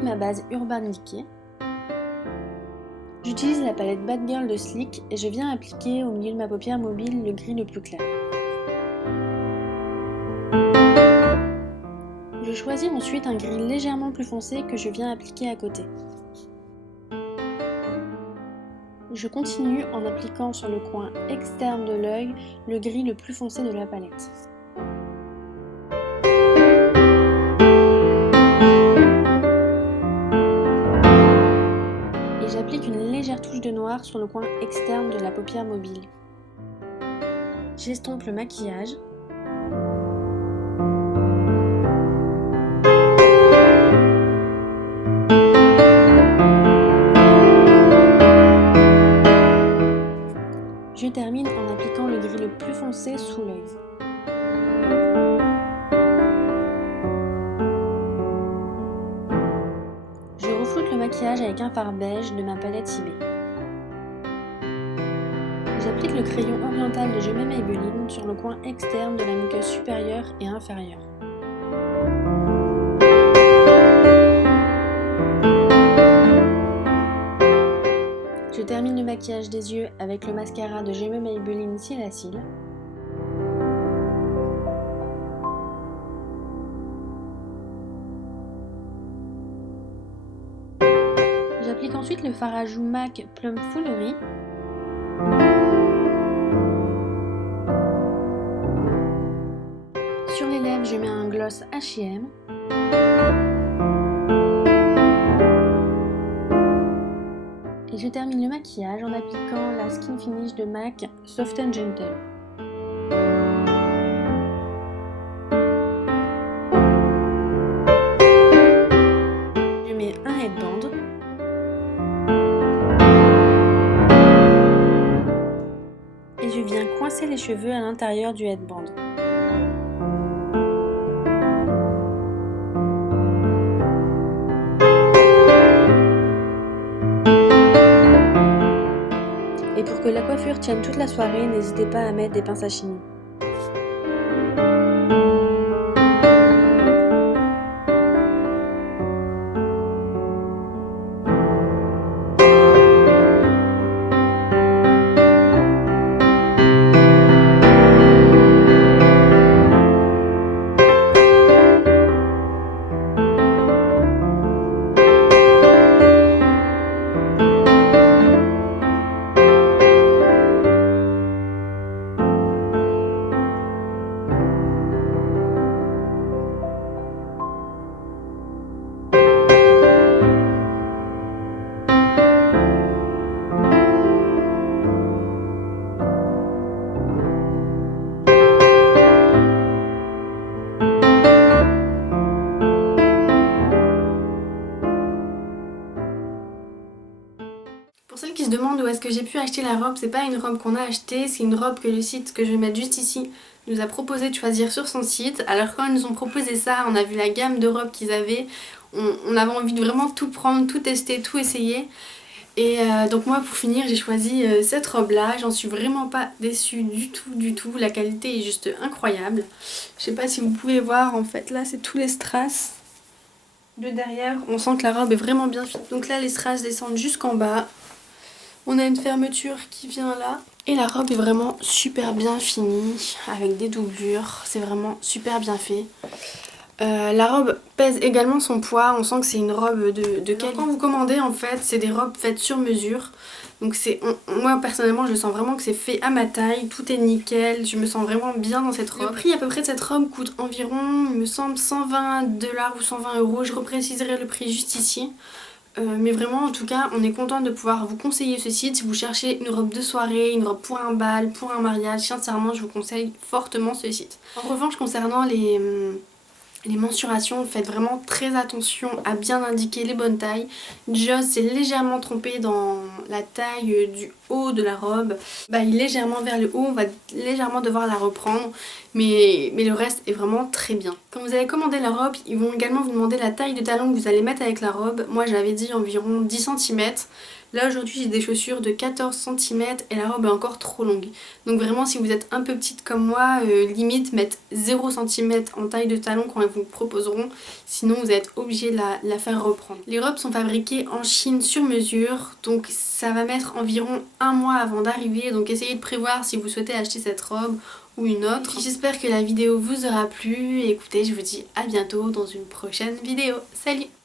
j'applique ma base Urban Decay. J'utilise la palette Bad Girl de Sleek et je viens appliquer au milieu de ma paupière mobile le gris le plus clair. Je choisis ensuite un gris légèrement plus foncé que je viens appliquer à côté. Je continue en appliquant sur le coin externe de l'œil le gris le plus foncé de la palette. Et j'applique une légère touche de noir sur le coin externe de la paupière mobile. J'estompe le maquillage. Je termine en appliquant le gris le plus foncé sous l'œil. Je refloute le maquillage avec un fard beige de ma palette IB. J'applique le crayon oriental de Je m'aime Maybelline sur le coin externe de la muqueuse supérieure et inférieure. Je termine le maquillage des yeux avec le mascara de Je m'aime Maybelline Cils à Cils. J'applique ensuite le fard à joues MAC Plum Foolery. Sur les lèvres, je mets un gloss H&M. Et je termine le maquillage en appliquant la Skin Finish de MAC Soft and Gentle. Je mets un headband. Et je viens coincer les cheveux à l'intérieur du headband. Et pour que la coiffure tienne toute la soirée, n'hésitez pas à mettre des pinces à chignon. Pour celles qui se demandent où est-ce que j'ai pu acheter la robe, c'est pas une robe qu'on a achetée, c'est une robe que le site que je vais mettre juste ici nous a proposé de choisir sur son site. Alors quand ils nous ont proposé ça, on a vu la gamme de robes qu'ils avaient, on avait envie de vraiment tout prendre, tout tester, tout essayer. Et donc moi pour finir j'ai choisi cette robe là, j'en suis vraiment pas déçue du tout, la qualité est juste incroyable. Je sais pas si vous pouvez voir, en fait là c'est tous les strass de derrière, on sent que la robe est vraiment bien finie. Donc là les strass descendent jusqu'en bas. On a une fermeture qui vient là. Et la robe est vraiment super bien finie, avec des doublures. C'est vraiment super bien fait. La robe pèse également son poids. On sent que c'est une robe de qualité. Quand vous commandez, en fait, c'est des robes faites sur mesure. Donc moi, personnellement, je sens vraiment que c'est fait à ma taille. Tout est nickel. Je me sens vraiment bien dans cette robe. Le prix à peu près de cette robe coûte environ, il me semble, 120 $ ou 120 €. Je repréciserai le prix juste ici. Mais vraiment en tout cas on est content de pouvoir vous conseiller ce site. Si vous cherchez une robe de soirée, une robe pour un bal, pour un mariage, sincèrement je vous conseille fortement ce site. En revanche concernant les mensurations, faites vraiment très attention à bien indiquer les bonnes tailles. Joss s'est légèrement trompé dans la taille du haut de la robe. Bah, il est légèrement vers le haut, on va légèrement devoir la reprendre. Mais le reste est vraiment très bien. Quand vous allez commander la robe, ils vont également vous demander la taille de talon que vous allez mettre avec la robe. Moi j'avais dit environ 10 cm. Là aujourd'hui j'ai des chaussures de 14 cm et la robe est encore trop longue. Donc vraiment si vous êtes un peu petite comme moi, limite mettre 0 cm en taille de talon quand ils vous proposeront, sinon vous êtes obligé de la faire reprendre. Les robes sont fabriquées en Chine sur mesure, donc ça va mettre environ un mois avant d'arriver, donc essayez de prévoir si vous souhaitez acheter cette robe ou une autre. J'espère que la vidéo vous aura plu et écoutez, je vous dis à bientôt dans une prochaine vidéo. Salut!